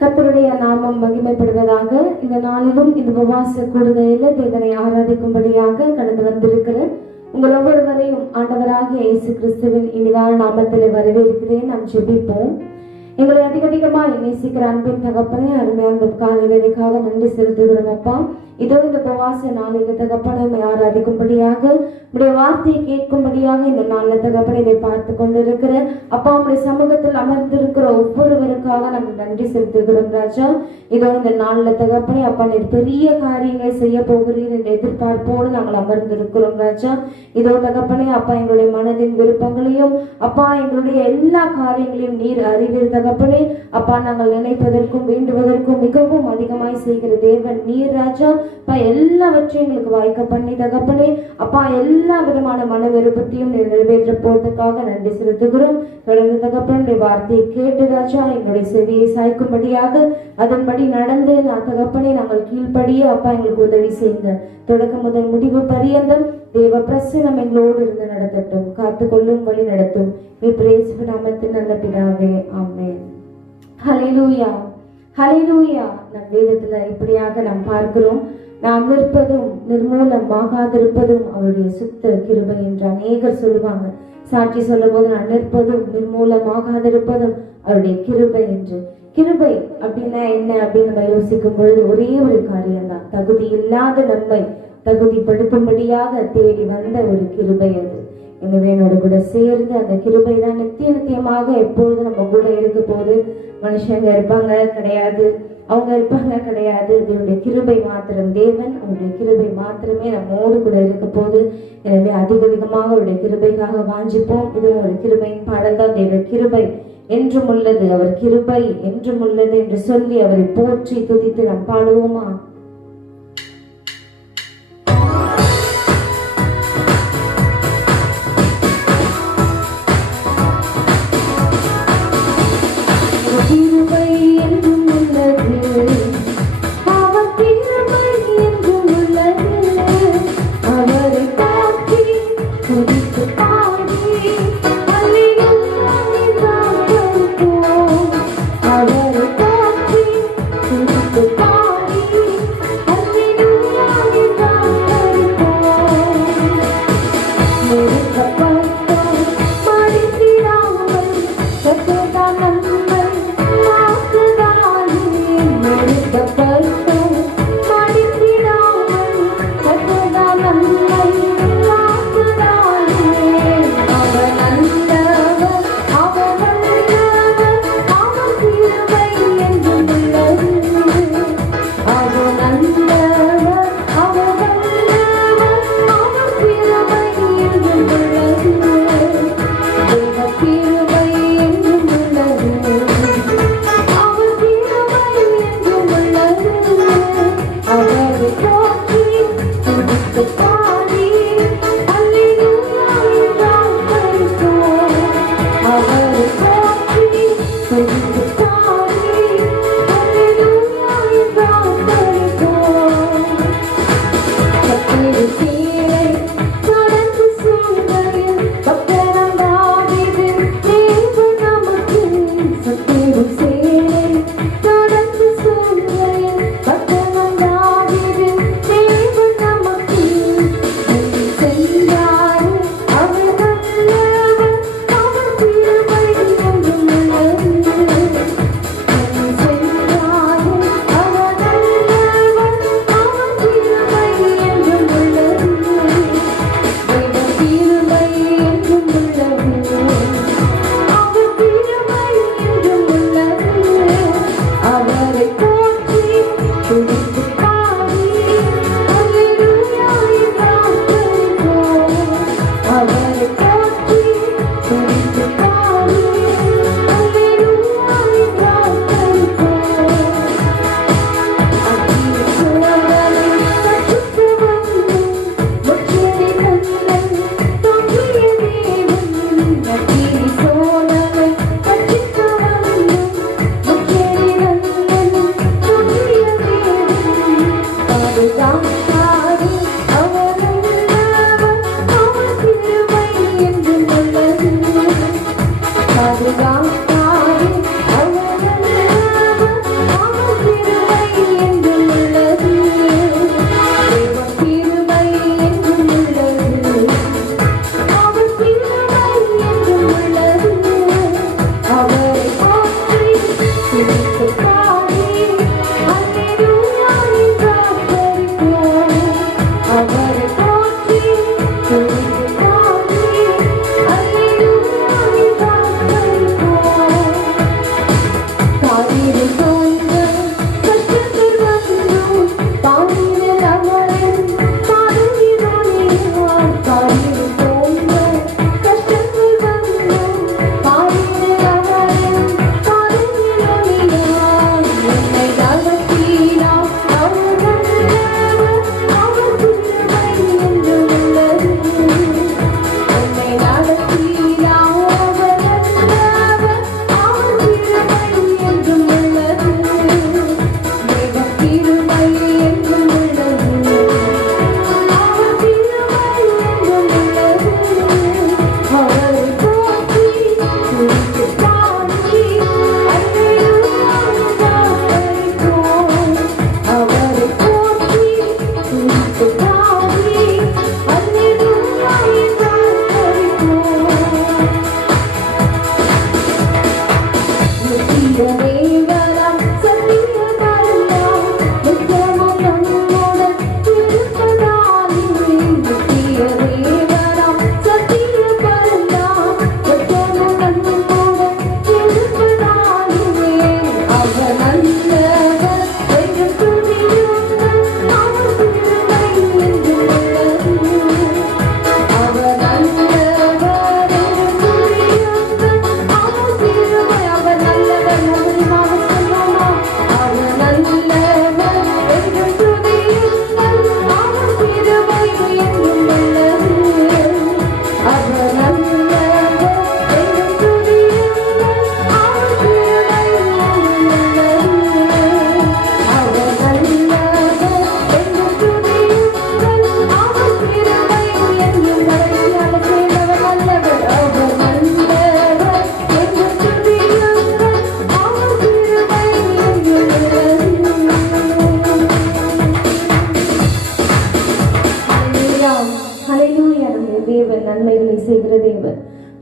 கர்த்தருடைய நாமம் மகிமைப்படுவதாக. இந்த நாளிலும் இந்த உபவாச கூடுகையில தேவனை ஆராதிக்கும்படியாக கடந்து வந்திருக்கிற உங்கள் ஒவ்வொருவரையும் ஆண்டவராகிய இயேசு கிறிஸ்துவின் இனிதான நாமத்திலே வரவேற்கிறேன். நாம் ஜெபிப்போம். எங்களை அதிகமாய் நேசிக்கிற அன்பின் தகப்பனே, அருமையான காலை வேலைக்காக நன்றி செலுத்துகிறோம் அப்பா. இதோ இந்த உபவாச நாளில் தகப்பனை ஆராதிக்கும்படியாக, உடைய வார்த்தையை கேட்கும்படியாக இந்த நாளில் தகப்பனை இதை பார்த்து கொண்டிருக்கிற அப்பா, உடைய சமூகத்தில் அமர்ந்திருக்கிற ஒவ்வொருவருக்காக நம்ம நன்றி செலுத்துகிறோம் ராஜா. இதோ இந்த நாளில் தகப்பனை அப்பா, நீர் பெரிய காரியங்களை செய்ய போகிறீர் என்ற எதிர்பார்ப்போடு நாங்கள் அமர்ந்திருக்கிறோம் ராஜா. இதோ தகப்பனை அப்பா, எங்களுடைய மனதின் விருப்பங்களையும் அப்பா, எங்களுடைய எல்லா காரியங்களையும் நீர் அறிவீர் தகப்பனே. அப்பா, நாங்கள் நினைப்பதற்கும் வேண்டுவதற்கும் மிகவும் அதிகமாய் செய்கிற தேவன் நீர் ராஜா. அப்பா, எல்லாவற்றையும் எங்களுக்கு வாய்க்க பண்ணி தகப்பனே அப்பா, எல்லா விதமான மன விருப்பத்தையும் நிறைவேற்ற போவதற்காக நன்றி செலுத்துகிறோம். தொடர்ந்து தகப்பனுடைய வார்த்தையை கேட்டு ராஜா எங்களுடைய செவியை சாய்க்கும்படியாக அதன்படி நடந்து தகப்பனே நாங்கள் கீழ்படிய அப்பா எங்களுக்கு உதவி செய்யுங்க. தொடக்கம் முதல் முடிவு பரியந்தம் தேவ பிரசன்னம் எங்களோடு இருந்து நடத்தட்டும், காத்துக்கொள்ளும், வழி நடத்தும். இயேசு நாமத்தின் நல்ல பிதாவே, ஆமென். ஹல்லேலூயா, ஹல்லேலூயா. நம் வேதத்துல இப்படியாக நாம் பார்க்கிறோம், நாம் நிற்பதும் நிர்மூலமாகாதிருப்பதும் அவருடைய சுத்த கிருபை என்று அநேகர் சொல்லுவாங்க. சாட்சி சொல்லும் போது நான் நிற்பதும் நிர்மூலமாகாதிருப்பதும் அவருடைய கிருபை என்று. கிருபை அப்படின்னா என்ன அப்படின்னு நம்ம யோசிக்கும் பொழுது ஒரே ஒரு காரியம்தான், தகுதி இல்லாத நம்மை தகுதிப்படுத்தும்படியாக தேடி வந்த ஒரு கிருபை அது. எனவே என்னோட கூட சேர்ந்து அந்த கிருபை தான் நித்தியமாக எப்பொழுது நம்ம கூட இருக்க போது. மனுஷங்க இருப்பாங்க கிடையாது, அவங்க இருப்பாங்க கிடையாது, இதனுடைய கிருபை மாத்திரம், தேவன் அவருடைய கிருபை மாத்திரமே நம்மோடு கூட இருக்க போது. எனவே அதிகமாக அவருடைய கிருபைக்காக வாஞ்சிப்போம். இது ஒரு கிருபையின் பாடல் தான், தேவ கிருபை என்றும் உள்ளது, அவர் கிருபை என்றும் உள்ளது என்று சொல்லி அவரை போற்றி துதித்து நாம் பாடுவோமா? கிருபை என்றும் உள்ளது, அவர் கிருபை என்றும் உள்ளது, அவரை காட்டி துதித்து பாடி அல்லேலூயா என்றார்ப்போம். அவரை காட்டி துதித்து பாடி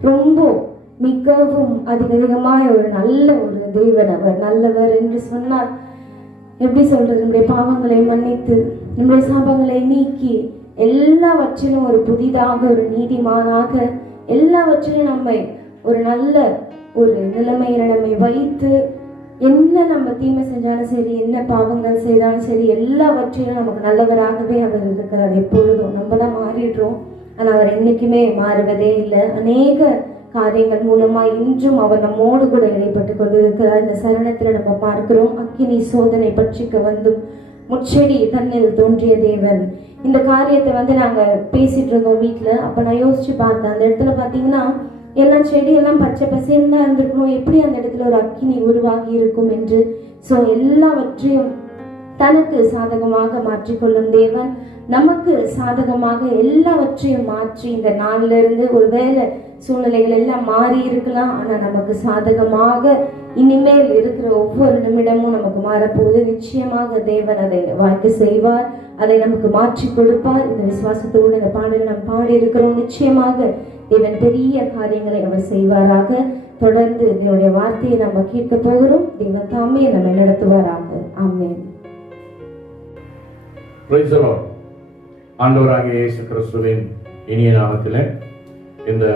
ரொம்ப மிகவும் அதிகமாய ஒரு நல்ல ஒரு தேவன். அவர் நல்லவர் என்று சொன்னால் எப்படி சொல்றது, நம்முடைய பாவங்களை மன்னித்து நம்முடைய சாபங்களை நீக்கி எல்லாவற்றிலும் ஒரு புதிதாக ஒரு நீதிமானாக எல்லாவற்றிலும் நம்மை ஒரு நல்ல ஒரு நிலைமையில நம்மை வைத்து என்ன நம்ம தீமை செஞ்சாலும் சரி, என்ன பாவங்கள் செய்தாலும் சரி, எல்லாவற்றிலும் நமக்கு நல்லவராகவே அவர் இருக்கிறார். எப்பொழுதும் நம்ம தான் மாறிடுறோம், ஆனா அவர் என்னைக்குமே மாறுவதே இல்லை. அநேக காரியங்கள் மூலமா இன்றும் அவர் நம்மோடு கூட இடைப்பட்டு கொண்டிருக்கிறார். இந்த சரணத்துல நம்ம பார்க்கிறோம், அக்கினி சோதனை பட்சிக்க வந்தும் முச்செடி தண்ணில் தோன்றிய தேவன். இந்த காரியத்தை நாங்க பேசிட்டு இருந்தோம் வீட்டுல. அப்ப நான் யோசிச்சு பார்த்தேன், அந்த இடத்துல பாத்தீங்கன்னா எல்லாம் செடியெல்லாம் பச்சை பசேன்னு தான் இருந்திருக்கணும், எப்படி அந்த இடத்துல ஒரு அக்கினி உருவாகி இருக்கும் என்று. சோ எல்லாவற்றையும் தனக்கு சாதகமாக மாற்றிக்கொள்ளும் தேவன் நமக்கு சாதகமாக எல்லாவற்றையும் மாற்றி இந்த நாள்ல இருந்து ஒருவேளை சூழ்நிலைகள் எல்லாம் மாறி இருக்கலாம், ஆனா நமக்கு சாதகமாக இனிமேல் இருக்கிற ஒவ்வொரு நிமிடமும் நமக்கு மாறப்போகுது. நிச்சயமாக தேவன் அதை வாழ்க்கை செய்வார், அதை நமக்கு மாற்றி கொடுப்பார். இந்த விசுவாசத்தோடு இந்த பாடலை நாம் பாடி இருக்கிறோம். நிச்சயமாக தேவன் பெரிய காரியங்களை அவர் செய்வாராக. தொடர்ந்து இதனுடைய வார்த்தையை நம்ம கேட்க போகிறோம். தேவன் தாமே நம்ம நடத்துவாராக. ஆமென். ஆண்டவராகிய இயேசு கிறிஸ்துவின் இனிய நாமத்திலே இந்த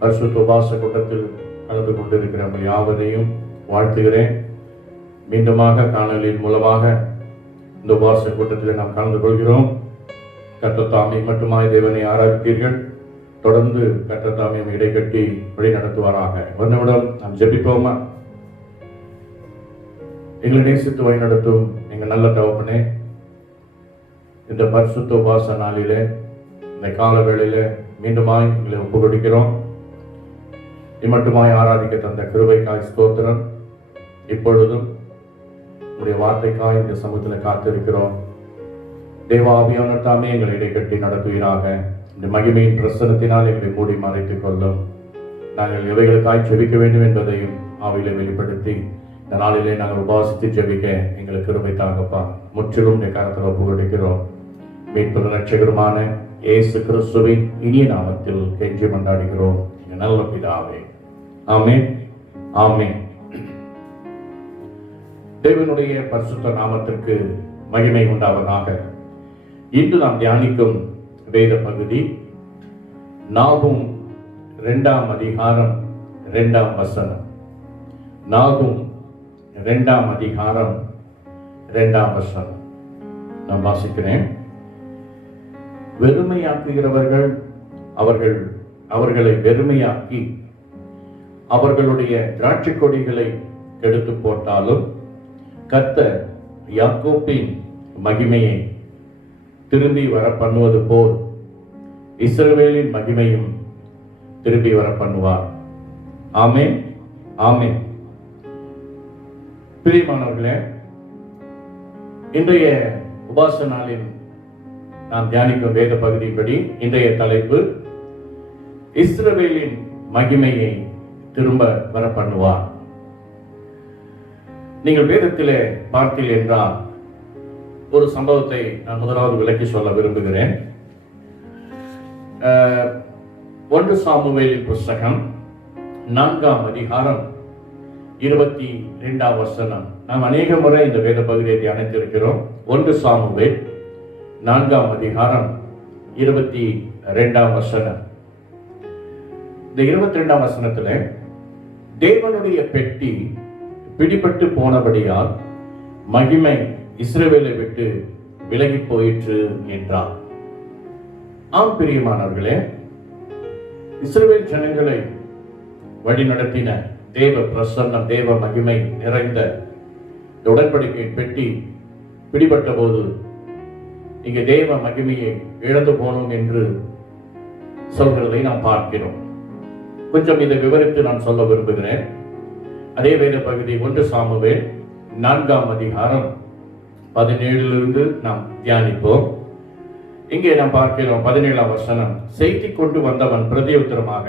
பரிசுத்த உபவாச கூட்டத்தில் கலந்து கொண்டிருக்கிற நம்ம யாவரையும் வாழ்த்துகிறேன். மீண்டுமாக காணொலியின் மூலமாக இந்த உபவாச கூட்டத்தில் நாம் கலந்து கொள்கிறோம். கர்த்தர் தாமே மட்டுமாய் தேவனை ஆராதிப்பீர்கள். தொடர்ந்து கர்த்தர் தாமே இடைக்கட்டி வழி நடத்துவாராக. ஒரு நிமிடம் நாம் ஜெபிப்போமா? எங்களை நேசித்து வழி நடத்தும் எங்கள் நல்ல தகப்பனே, இந்த பரிசுத்த உபவாச நாளிலே இந்த கால வேளையில மீண்டுமாய் எங்களை ஒப்பு கொடுக்கிறோம். இம்மட்டுமாய் ஆராதிக்க தந்த கிருபைக்காய் ஸ்தோத்திரம். இப்பொழுதும் உடைய வார்த்தைக்காய் இந்த சமூகத்தில் காத்திருக்கிறோம். தேவ ஆவியானவர் தாமே எங்களை இடைக்கட்டி நடத்துவீராக. இந்த மகிமையின் பிரசனத்தினால் எங்களை மூடி மறைத்துக் கொள்ளும். நாங்கள் எவைகளுக்காய் ஜெபிக்க வேண்டும் என்பதையும் ஆவியிலே வெளிப்படுத்தி இந்த நாளிலே நாங்கள் உபவாசித்து ஜெபிக்க எங்களுக்கு கிருபை தாங்கப்பா. முற்றிலும் இந்த கரத்தில் ஒப்பு கொடுக்கிறோம். மீட்பு ரட்சகருமான இயேசு கிறிஸ்துவின் இனிய நாமத்தில் கெஞ்சி மன்றாடுகிறோம் எங்கள் நல்ல பிதாவே. ஆமென், ஆமென். தேவனுடைய பரிசுத்த நாமத்திற்கு மகிமை உண்டாவதாக. இன்று நாம் தியானிக்கும் வேத பகுதி நாகும் 2ஆம் அதிகாரம் 2ஆம் வசனம். நாகும் 2ஆம் அதிகாரம் 2ஆம் வசனம் நான் வாசிக்கிறேன். வெறுமையாக்குகிறவர்கள் அவர்களை வெறுமையாக்கி அவர்களுடைய திராட்சை கொடிகளை கெடுத்து போட்டாலும் கர்த்தர் யாக்கோபின் மகிமையை திரும்பி வர பண்ணுவது போல் இஸ்ரவேலின் மகிமையும் திரும்பி வர பண்ணுவார். ஆமென், ஆமென். பிரியமானவர்களே, இன்றைய உபவாச நாளில் நாம் தியானிக்கும் வேத பகுதியின்படி இன்றைய தலைப்பு இஸ்ரவேலின் மகிமையை திரும்ப வர பண்ணுவார். நீங்கள் வேதத்திலே பார்த்தீர்கள் என்றால் ஒரு சம்பவத்தை நான் முதலாவது விளக்கி சொல்ல விரும்புகிறேன். 1 சாமுவேல் புஸ்தகம் 4ஆம் அதிகாரம் 22 வசனம். நாம் அநேக முறை இந்த வேத பகுதியை தியானித்திருக்கிறோம். 1 சாமுவேல் 4 அதிகாரம் 22 வசனம். இந்த 22 வசனத்துல தேவனுடைய பெட்டி பிடிபட்டு போனபடியால் மகிமை இஸ்ரவேலை விட்டு விலகி போயிற்று என்றார். ஆம் பிரியமானவர்களே, இஸ்ரவேல் ஜனங்களை வழிநடத்தின தேவ பிரசன்னம், தேவ மகிமை நிறைந்த உடன்படிக்கை பெட்டி பிடிபட்ட போது இங்கே தேவ மகிமையை இழந்து போனோம் என்று சொல்கிறதை நாம் பார்க்கிறோம். கொஞ்சம் இதை விவரித்து நான் சொல்ல விரும்புகிறேன். அதே வேத பகுதி 1 சாமுவேல் 4 அதிகாரம் 17 நாம் தியானிப்போம். இங்கே நாம் பார்க்கிறோம் 17 வசனம். செய்தி கொண்டு வந்தவன் பிரதியுத்தரமாக,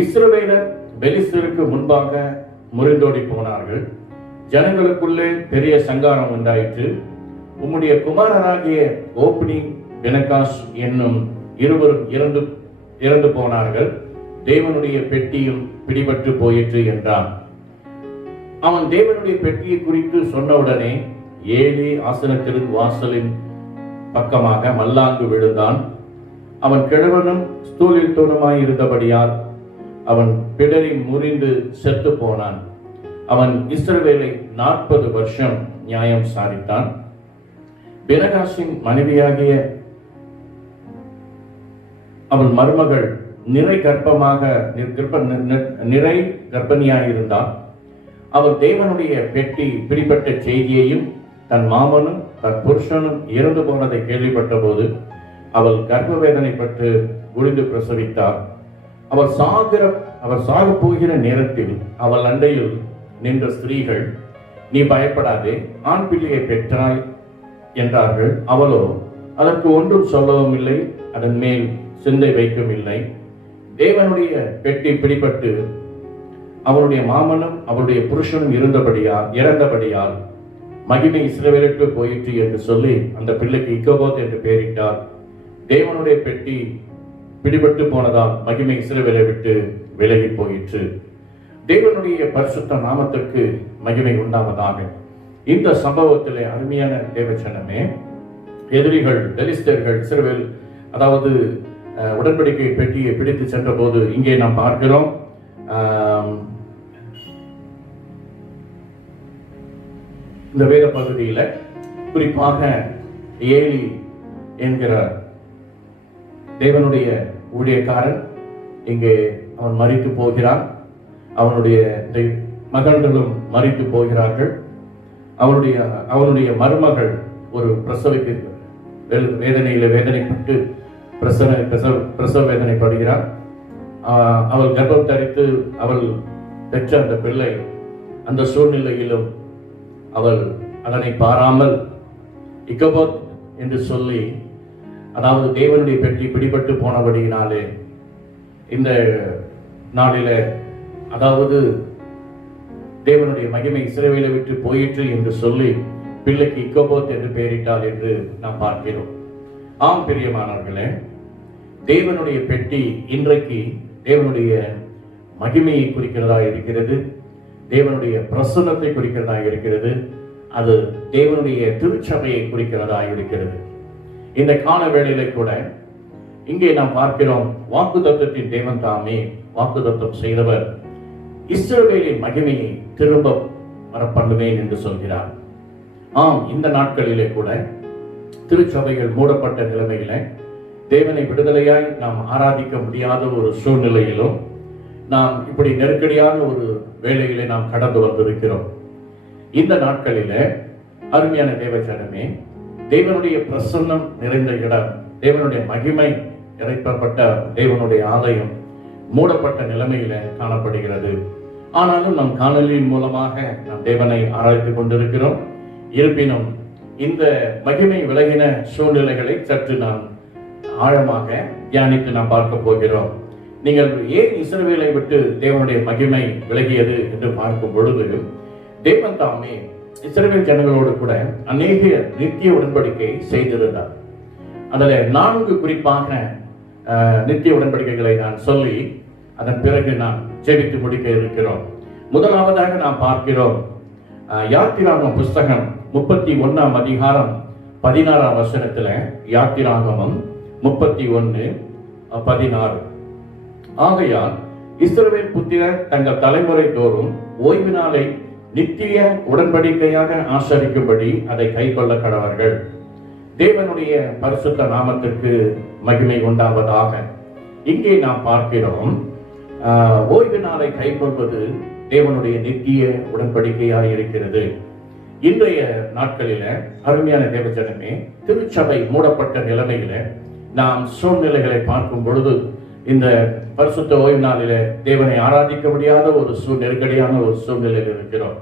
இஸ்ரவேலர் பெலிஸ்தருக்கு முன்பாக முறிந்தோடி போனார்கள். ஜனங்களுக்குள்ளே பெரிய சங்காரம் உண்டாயிற்று. உம்முடைய குமாரராகிய ஓப்னி பினகாஸ் என்னும் இருவரும் இறந்து போனார்கள். தேவனுடைய பெட்டியும் பிடிபட்டு போயிற்று என்றான். அவன் தேவனுடைய பெட்டியை குறித்து சொன்னவுடனே ஏலி ஆசனத்திற்கு வாசலின் பக்கமாக மல்லாங்கு விழுந்தான். அவன் கிழவனும் ஸ்தூலில் தூணமாய் இருந்தபடியால் அவன் பிடரி முறிந்து செத்து போனான். அவன் இஸ்ரவேலை 40 வருஷம் நியாயம் சாதித்தான். பினகாசின் மனைவியாகிய அவள் மருமகள் நிறை கர்ப்பணியாயிருந்தாள். அவள் தேவனுடைய பெட்டி பிடிபட்ட செய்தியையும் தன் மாமனும் தன் புருஷனும் இறந்து போனதை கேள்விப்பட்ட போது அவள் கர்ப்ப வேதனைப்பட்டு குளிந்து பிரசவித்தார். அவர் சாக போகிற நேரத்தில் அவள் அண்டையில் நின்ற ஸ்திரீகள், நீ பயப்படாதே, ஆண் பிள்ளையை பெற்றாய் என்றார்கள். அவளோ அதற்கு ஒன்றும் சொல்லவும் இல்லை, அதன் மேல் சிந்தை வைக்கவும் இல்லை. தேவனுடைய பெட்டி பிடிபட்டு அவருடைய மாமனும் அவருடைய புருஷனும் இறந்தபடியால் மகிமை இஸ்ரவேலுக்கு போயிற்று என்று சொல்லி அந்த பிள்ளைக்கு இக்கோபோத் என்று பெயரிட்டார். தேவனுடைய பெட்டி பிடிபட்டு போனதால் மகிமை இஸ்ரவேலை விட்டு விலகி போயிற்று. தேவனுடைய பரிசுத்த நாமத்திற்கு மகிமை உண்டாவதாக. இந்த சம்பவத்திலே அருமையான தேவச்சனமே, எதிரிகள் பெலிஸ்தர்கள் இஸ்ரவேல் அதாவது உடன்படிக்கை பெட்டியை பிடித்து சென்ற போது இங்கே நாம் பார்க்கிறோம், இந்த வேத பகுதியில குறிப்பாக ஏலி என்கிற தேவனுடைய ஊழியக்காரன் இங்கே அவன் மரித்து போகிறான். அவனுடைய மகன்களும் மரித்து போகிறார்கள். அவனுடைய மருமகள் ஒரு பிரசவிக்கு வேதனைப்பட்டு பிரசவ வேதனைப்படுகிறார். அவள் கர்ப்பம் தரித்து அவள் பெற்ற அந்த பிள்ளை அந்த சூழ்நிலையிலும் அவள் அதனை பாராமல் இக்கபோத் என்று சொல்லி, அதாவது தேவனுடைய பெட்டி பிடிபட்டு போனபடியினாலே இந்த நாளிலே அதாவது தேவனுடைய மகிமை இஸ்ரவேலை விட்டு போயிற்று என்று சொல்லி பிள்ளைக்கு இக்கபோத் என்று பெயரிட்டாள் என்று நாம் பார்க்கிறோம். ஆம் பிரியமானவர்களே, தேவனுடைய பெட்டி இன்றைக்கு தேவனுடைய மகிமையை குறிக்கிறதா இருக்கிறது, தேவனுடைய பிரசன்னத்தை குறிக்கிறதா இருக்கிறது, அது தேவனுடைய திருச்சபையை குறிக்கிறதா இருக்கிறது. இந்த கால வேளையிலே கூட இங்கே நாம் பார்க்கிறோம், வாக்குத்தத்தத்தின் தேவன் தாமே வாக்குத்தத்தம் செய்தவர் இஸ்ரவேலின் மகிமையை திரும்ப வரப்பண்ணுவேன் என்று சொல்கிறார். ஆம், இந்த நாட்களிலே கூட திருச்சபைகள் மூடப்பட்ட நிலைமையில தேவனை விடுதலையாய் நாம் ஆராதிக்க முடியாத ஒரு சூழ்நிலையிலும் நாம் இப்படி நெருக்கடியான ஒரு வேளையிலே நாம் கடந்து வந்திருக்கிறோம். இந்த நாட்களில அருமையான தேவஜனமே, தேவனுடைய பிரசன்னம் நிறைந்த இடம், தேவனுடைய மகிமை இறைப்பட்ட தேவனுடைய ஆலயம் மூடப்பட்ட நிலைமையில காணப்படுகிறது. ஆனாலும் நம் காணொலியின் மூலமாக நாம் தேவனை ஆராய்ந்து கொண்டிருக்கிறோம். இருப்பினும் இந்த மகிமை விலகின சூழ்நிலைகளை சற்று நாம் ஆழமாக தியானித்து நாம் பார்க்க போகிறோம். நீங்கள் ஏன் இஸ்ரவேலை விட்டு தேவனுடைய மகிமை விலகியது என்று பார்க்கும் பொழுது, தேவன் தாமே இஸ்ரவேல் ஜனங்களோடு கூட அநேக நித்திய உடன்படிக்கை செய்திருந்தார். அதில் 4 குறிப்பாக நித்திய உடன்படிக்கைகளை நான் சொல்லி அதன் பிறகு நான் ஜெபித்து முடிக்க இருக்கிறோம். முதலாவதாக நாம் பார்க்கிறோம் யாத்திராகமம் புஸ்தகம் 31 அதிகாரம் 16 வசனத்துல. யாத்திராகமம் 31:16. ஆகையால் இஸ்ரவேல் புத்திரர் தங்கள் தலைமுறை தோறும் ஓய்வு நாளை நித்திய உடன்படிக்கையாக ஆசரிக்கும்படி அதை கைக்கொள்ள கடவர்கள். தேவனுடைய பரிசுத்த நாமத்திற்கு மகிமை உண்டாவதாக. இங்கே நாம் பார்க்கிறோம், ஓய்வு நாளை கைக்கொள்வது தேவனுடைய நித்திய உடன்படிக்கையாக இருக்கிறது. இன்றைய நாட்களில அருமையான தேவஜனமே, திருச்சபை மூடப்பட்ட நிலைமையில நாம் சூழ்நிலைகளை பார்க்கும் பொழுது இந்த பரிசுத்த ஓய்வு நாளில தேவனை ஆராதிக்க முடியாத ஒரு நெருக்கடியான ஒரு சூழ்நிலையில் இருக்கிறோம்.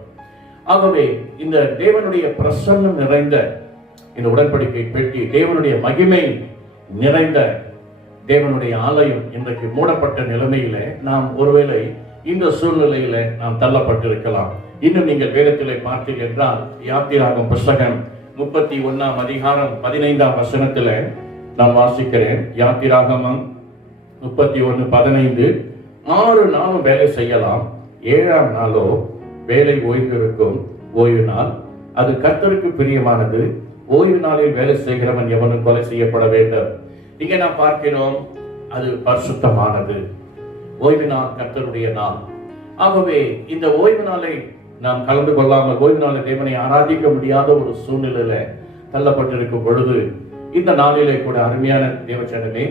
ஆகவே இந்த தேவனுடைய பிரசன்னம் நிறைந்த இந்த உடன்படிக்கை பெட்டி, தேவனுடைய மகிமை நிறைந்த தேவனுடைய ஆலயம் இன்றைக்கு மூடப்பட்ட நிலைமையில நாம் ஒருவேளை இந்த சூழ்நிலையில நாம் தள்ளப்பட்டிருக்கலாம். இன்னும் நீங்கள் வேதத்திலே பார்த்தீர்கள் என்றால் யாத்திராகமம் புஸ்தகம் 31 அதிகாரம் 15 வசனத்துல நான் வாசிக்கிறேன். யாத்திராகமம் 31:15. 6 நாளும் வேலை செய்யலாம், 7ஆம் நாளோ வேலை ஓய்ந்திருக்கும் ஓய்வு நாள், அது கர்த்தருக்கு பிரியமானது. ஓய்வு நாளில் வேலை செய்கிறவன் எவனும் கொலை செய்யப்பட வேண்டும். இங்கே நாம் பார்க்கிறோம், அது பரிசுத்தமானது. ஓய்வு நாள் கர்த்தருடைய நாள். ஆகவே இந்த ஓய்வு நாளை நாம் கலந்து கொள்ளாமல் ஓய்வு நாளை தேவனை ஆராதிக்க முடியாத ஒரு சூழ்நிலையில தள்ளப்பட்டிருக்கும் பொழுது இந்த நாளிலே கூட அருமையான தேவச்சனமே,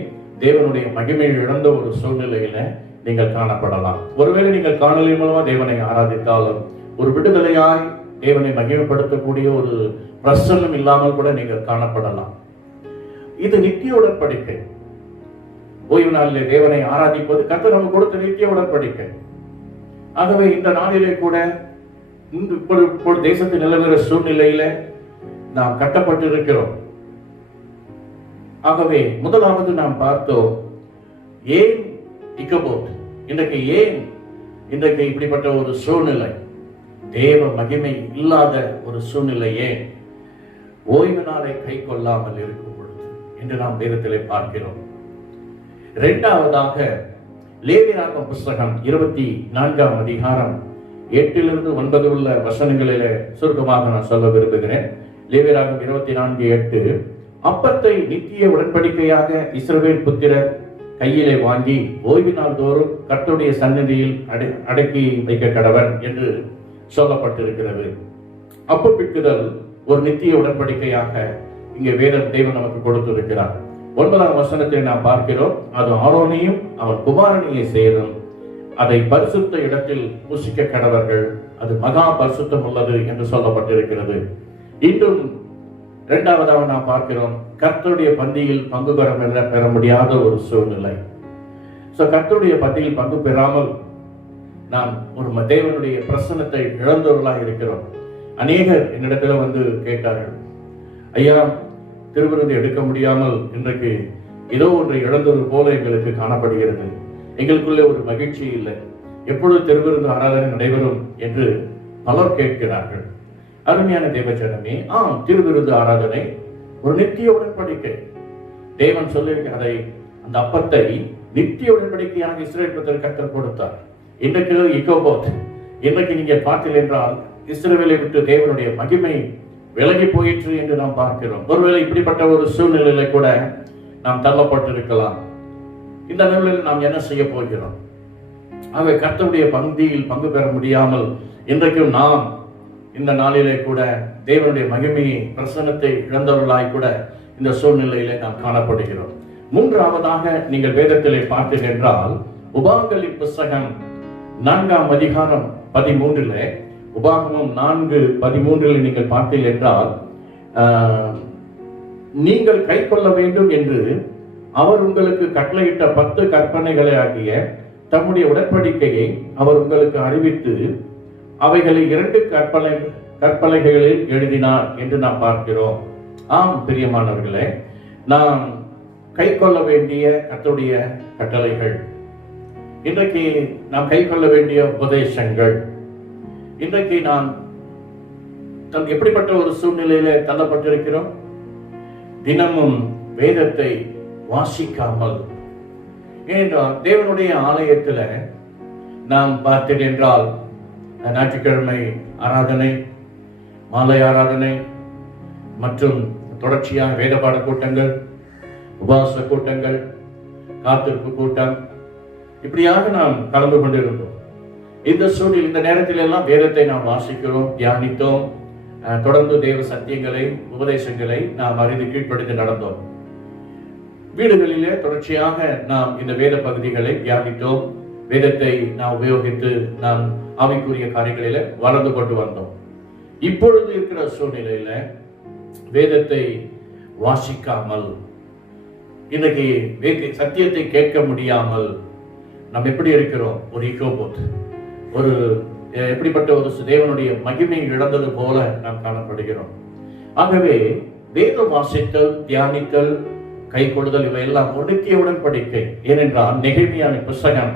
தேவனுடைய மகிமையை இழந்த ஒரு சூழ்நிலையில நீங்கள் காணப்படலாம். ஒருவேளை நீங்கள் காணொலி மூலமா தேவனை ஆராதித்தாலும் ஒரு விடுதலையாய் தேவனை மகிமைப்படுத்தக்கூடிய ஒரு பிரசன்னம் இல்லாமல் கூட நீங்கள் காணப்படலாம். இது நித்திய உடன்படிக்கை. ஓய்வு நாளிலே தேவனை ஆராதிப்பது கர்த்தர் நமக்கு கொடுத்த நித்திய உடன்படிக்கை. ஆகவே இந்த நாளிலே கூட இப்பொழுது தேசத்தில் நிலவுகிற சூழ்நிலையில நாம் கட்டப்பட்டிருக்கிறோம். ஆகவே முதலாவது நாம் பார்த்தோம், ஏன் இக்கபோத், இன்றைக்கு ஏன் இன்றைக்கு இப்படிப்பட்ட ஒரு சூழ்நிலை, தேவ மகிமை இல்லாத ஒரு சூழ்நிலையே ஓய்வு நாளை கை கொள்ளாமல் இருக்கும் பொழுது என்று நாம் வேதத்திலே பார்க்கிறோம். இரண்டாவதாக லேவியராகமம் புஸ்தகம் 24 அதிகாரம் 8-9 உள்ள வசனங்களிலே சுருக்கமாக நான் சொல்ல விரும்புகிறேன். லேவியராகமம் 24:8. அப்பத்தை நித்திய உடன்படிக்கையாக இஸ்ரவேல் புத்திரர் கையிலே வாங்கி ஓய்வு நாள் தோறும் கர்த்தருடைய சந்நிதியில் அடக்கி வைக்க கடவன் என்று சொல்லப்பட்டிருக்கிறது. அப்பப்பிக்குதல் ஒரு நித்திய உடன்படிக்கையாக இங்கே தேவன் நமக்கு கொடுத்திருக்கிறார். 9ஆம் வசனத்தை நாம் பார்க்கிறோம், அது ஆரோனையும் அவன் குமாரனையை சேரும், அதை பரிசுத்த இடத்தில் புசிக்க கடவர்கள், அது மகா பரிசுத்தம் உள்ளது என்று சொல்லப்பட்டிருக்கிறது. இன்னும் இரண்டாவதாக நாம் பார்க்கிறோம், கர்த்தருடைய பந்தியில் பங்கு பெற முடியாத ஒரு சூழ்நிலை. கர்த்தருடைய பந்தியில் பங்கு பெறாமல் நாம் ஒரு தேவனுடைய பிரசன்னத்தை இழந்தவர்களாக இருக்கிறோம். அநேகர் என்னிடத்துல வந்து கேட்டார்கள், ஐயா, திருவிருந்து எடுக்க முடியாமல் இன்றைக்கு ஏதோ ஒன்றை இழந்தது போல எங்களுக்கு காணப்படுகிறது, எங்களுக்குள்ளே ஒரு மகிழ்ச்சி இல்லை, எப்பொழுது திருவிருந்து ஆராதனை நடைபெறும் என்று பலர் கேட்கிறார்கள். அருமையான தேவஜனமே, திருவிருந்து ஆராதனை ஒரு நித்திய உடன்படிக்கை. தேவன் சொல்லி அதை அந்த அப்பத்தை நித்திய உடன்படிக்கையாக இஸ்ரவேல் புத்திரருக்கு கர்த்தர் கொடுத்தார். இன்றைக்கு இக்கோபோத், இன்றைக்கு நீங்க பார்த்தீர்கள் என்றால் இஸ்ரவேலை விட்டு தேவனுடைய மகிமை விலகி போயிற்று என்று நாம் பார்க்கிறோம். ஒருவேளை இப்படிப்பட்ட ஒரு சூழ்நிலையில கூட நாம் தள்ளப்பட்டிருக்கலாம். இந்த நிலையில் நாம் என்ன செய்ய போகிறோம்? ஆகவே கர்த்தருடைய பந்தியில் பங்கு பெற முடியாமல் இன்றைக்கும் நாம் இந்த நாளிலே கூட தேவனுடைய மகிமையை பிரசன்னத்தை இழந்தவர்களாய் கூட இந்த சூழ்நிலையிலே நாம் காணப்படுகிறோம். மூன்றாவதாக நீங்கள் வேதத்திலே பார்த்தீர்கள் என்றால் உபாகமத்தின் புஸ்தகம் 4ஆம் அதிகாரம் 13 உபாகமம் 4:13 நீங்கள் பார்த்தீர்கள் என்றால், நீங்கள் கை கொள்ள வேண்டும் என்று அவர் உங்களுக்கு கட்டளையிட்ட 10 கற்பனைகளை ஆகிய தம்முடைய உடன்படிக்கையை அவர் உங்களுக்கு அறிவித்து அவைகளை 2 கற்பலகைகளில் எழுதினார் என்று நாம் பார்க்கிறோம். பிரியமானவர்களே, நாம் கை கொள்ள வேண்டிய கர்த்தருடைய கட்டளைகள், இன்றைக்கு நாம் கை கொள்ள வேண்டிய உபதேசங்கள், இன்றைக்கு நாம் எப்படிப்பட்ட ஒரு சூழ்நிலையில தள்ளப்பட்டிருக்கிறோம்? தினமும் வேதத்தை வாசிக்காமல், ஏனென்றால் தேவனுடைய ஆலயத்தில் நாம் பார்த்தீர்கள் என்றால் ஞாயிற்றுக்கிழமை ஆராதனை, மாலை ஆராதனை மற்றும் தொடர்ச்சியாக வேதபாட கூட்டங்கள், உபவாச கூட்டங்கள், காத்திருப்பு கூட்டம், இப்படியாக நாம் கலந்து கொண்டிருந்தோம். இந்த சூழலில் இந்த நேரத்தில் எல்லாம் வேதத்தை நாம் வாசிக்கிறோம், தியானித்தோம், தொடர்ந்து தேவ சத்தியங்களை, உபதேசங்களை நாம் அறிந்து கீழ்ப்படுத்தி நடந்தோம். வீடுகளிலே தொடர்ச்சியாக நாம் இந்த வேத பகுதிகளை தியானித்தோம். வேதத்தை நாம் உபயோகித்து நாம் ஆவிக்குரிய காரியங்களில வளர்ந்து கொண்டு வந்தோம். இப்பொழுது இருக்கிற சூழ்நிலையில வேதத்தை வாசிக்காமல், இன்னைக்கு சத்தியத்தை கேட்க முடியாமல் நாம் எப்படி இருக்கிறோம்? ஒரு இகோபோத், ஒரு எப்படிப்பட்ட ஒரு தேவனுடைய மகிமை இழந்தது போல நாம் காணப்படுகிறோம். ஆகவே வேதம் வாசித்தல், தியானித்தல், கை கொடுதல் இவையெல்லாம் ஒரு நித்திய உடன்படிக்கை. ஏனென்றால் நெகேமியாவின் புஸ்தகம்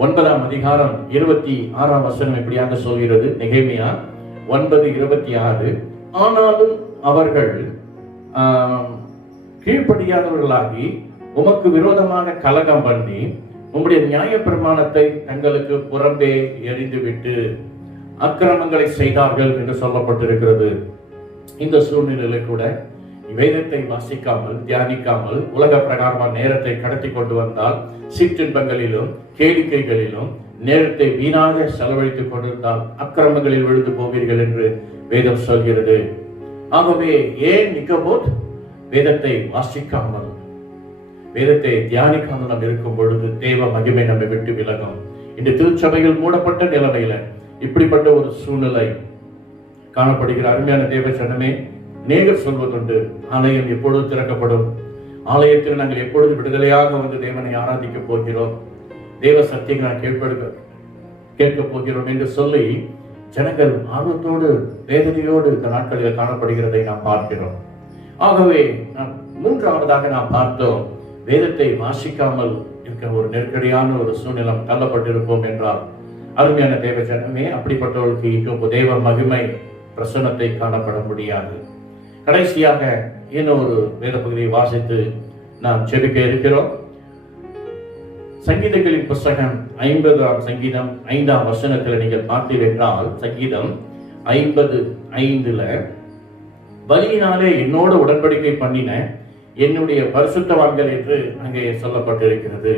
9ஆம் அதிகாரம் 26ஆம் வசனம் இப்படியாக சொல்கிறது. நெகேமியா 9:26, ஆனாலும் அவர்கள் கீழ்ப்படியாதவர்களாகி உமக்கு விரோதமாக கலகம் பண்ணி உம்முடைய நியாய பிரமாணத்தை தங்களுக்கு புறம்பே எறிந்துவிட்டு அக்கிரமங்களை செய்தார்கள் என்று சொல்லப்பட்டிருக்கிறது. இந்த சூழ்நிலையில கூட வேதத்தை வாசிக்காமல், தியானிக்காமல், உலக பிரகாரமான நேரத்தை கடத்தி கொண்டு வந்தால், சிற்றின்பங்களிலும் கேளிக்கைகளிலும் நேரத்தை வீணாக செலவழித்துக் கொண்டிருந்தால் அக்கிரமங்களில் விழுந்து போவீர்கள் என்று வேதம் சொல்கிறது. ஆகவே ஏன் இக்கபோத் வேதத்தை வாசிக்காமல், வேதத்தை தியானிக்காமல் நாம் இருக்கும் பொழுது தேவ மகிமை நம்மை விட்டு விலகும். இந்த திருச்சபைகள் மூடப்பட்ட நிலைமையில இப்படிப்பட்ட ஒரு சூழ்நிலை காணப்படுகிற அருமையான தேவ ஜனமே, நேகர் சொல்வதுண்டு, ஆலயம் எப்பொழுது திறக்கப்படும், ஆலயத்தில் நாங்கள் எப்பொழுது விடுதலையாக வந்து தேவனை ஆராதிக்க போகிறோம், தேவ சத்தியங்களை நான் கேட்க போகிறோம் என்று சொல்லி ஜனங்கள் ஆர்வத்தோடு வேதனையோடு இந்த நாட்களில் காணப்படுகிறதை நாம் பார்க்கிறோம். ஆகவே மூன்றாவதாக நாம் பார்த்தோம், வேதத்தை வாசிக்காமல் இருக்கிற ஒரு நெருக்கடியான ஒரு சூழ்நிலை தள்ளப்பட்டிருப்போம் என்றால், அருமையான தேவ ஜனமே, அப்படிப்பட்டவர்களுக்கு தேவ மகிமை பிரசன்னத்தை காணப்பட முடியாது. கடைசியாக இன்னொரு வேத பகுதியை வாசித்து நாம் ஜெபிக்க இருக்கிறோம். சங்கீதங்களின் புஸ்தகம் 50ஆம் சங்கீதம் 5ஆம் வசனத்தில் நீங்கள் பார்த்தீர்கள் என்றால், சங்கீதம் 50:5 பலியினாலே என்னோடு உடன்படிக்கை பண்ணின என்னுடைய பரிசுத்தவான்கள் என்று அங்கே சொல்லப்பட்டிருக்கிறது.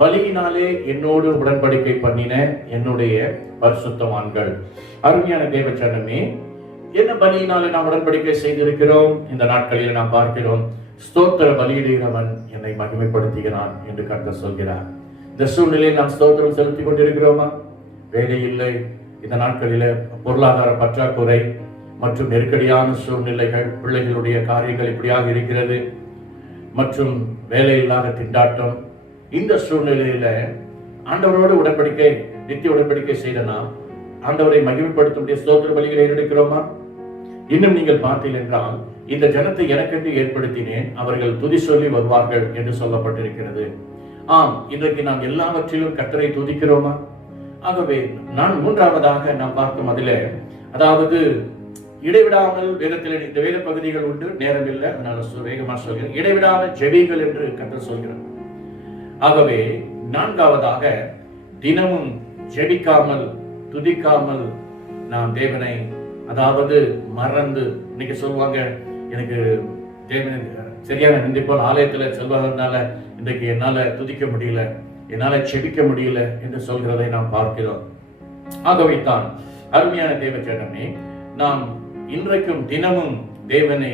பலியினாலே என்னோடு உடன்படிக்கை பண்ணின என்னுடைய பரிசுத்தவான்கள். அருமையான தேவ ஜனமே, என்ன பலியினாலே நாம் உடன்படிக்கை செய்திருக்கிறோம்? இந்த நாட்களில் நாம் பார்க்கிறோம், ஸ்தோத்திர பலியிடுகிறவன் என்னை மகிமைப்படுத்துகிறான் என்று கர்த்தர் சொல்கிறார். இந்த சூழ்நிலையில் நாம் ஸ்தோத்திரம் செலுத்திக் கொண்டிருக்கிறோமா? வேலை இல்லை, இந்த நாட்களில பொருளாதார பற்றாக்குறை மற்றும் நெருக்கடியான சூழ்நிலைகள், பிள்ளைகளுடைய காரியங்கள் இப்படியாக இருக்கிறது, மற்றும் வேலை இல்லாத திண்டாட்டம். இந்த சூழ்நிலையில ஆண்டவரோடு உடன்படிக்கை, நித்திய உடன்படிக்கை செய்த நாம் ஆண்டவரை மகிமைப்படுத்த ஸ்தோத்திர பலிகளை எடுக்கிறோமா? இன்னும் நீங்கள் பார்த்தீர்கள் என்றால், இந்த ஜனத்தை எனக்கென்று ஏற்படுத்தினேன், அவர்கள் துதி சொல்லி வருவார்கள் என்று சொல்லப்பட்டிருக்கிறது. ஆம், இன்றைக்கு நாம் எல்லாவற்றிலும் கர்த்தரை துதிக்கிறோமா? ஆகவே நான் மூன்றாவதாக நாம் பார்க்கும் அதிலே, அதாவது இடைவிடாமல் வேதத்தில் இந்த வேத பகுதிகள் உண்டு, நேரம் இல்லை, அதனால வேகமா சொல்கிறேன். இடைவிடாமல் ஜெபிங்கள் என்று கர்த்தர் சொல்கிறார். ஆகவே நான்காவதாக, தினமும் ஜெபிக்காமல், துதிக்காமல் நாம் தேவனை, அதாவது மறந்து, இன்னைக்கு சொல்லுவாங்க, எனக்கு தேவனை சரியான நிந்திப்போல் ஆலயத்தில் செல்வதனால இன்றைக்கு என்னால துதிக்க முடியல, என்னால செபிக்க முடியல என்று சொல்கிறதை நாம் பார்க்கிறோம். ஆகவே தான் அருமையான தேவ ஜனமே, நாம் இன்றைக்கும் தினமும் தேவனை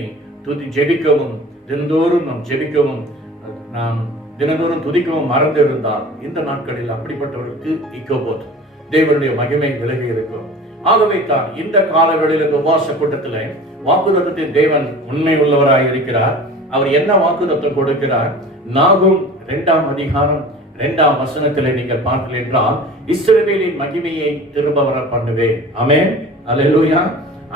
ஜெபிக்கவும், தினந்தோறும் நாம் ஜெபிக்கவும், நாம் தினந்தோறும் துதிக்கவும் மறந்து இருந்தால், இந்த நாட்களில் அப்படிப்பட்டவர்களுக்கு இக்கோபோத் தேவனுடைய மகிமை விலகி இருக்கும். ஆகவே தான் இந்த காலங்களில் இந்த உபவாச கூட்டத்தில் வாக்குத்தத்தத்தின் தேவன் உண்மை உள்ளவராய் இருக்கிறார். அவர் என்ன வாக்குத்தத்தம் கொடுக்கிறார்? நாகும் 2ஆம் அதிகாரம் 2ஆம் வசனத்திலே நீங்கள் பார்த்தீர்கள் என்றால், இஸ்ரவேலின் மகிமையை திரும்ப வர பண்ணுவேன். ஆமென், அல்லேலூயா.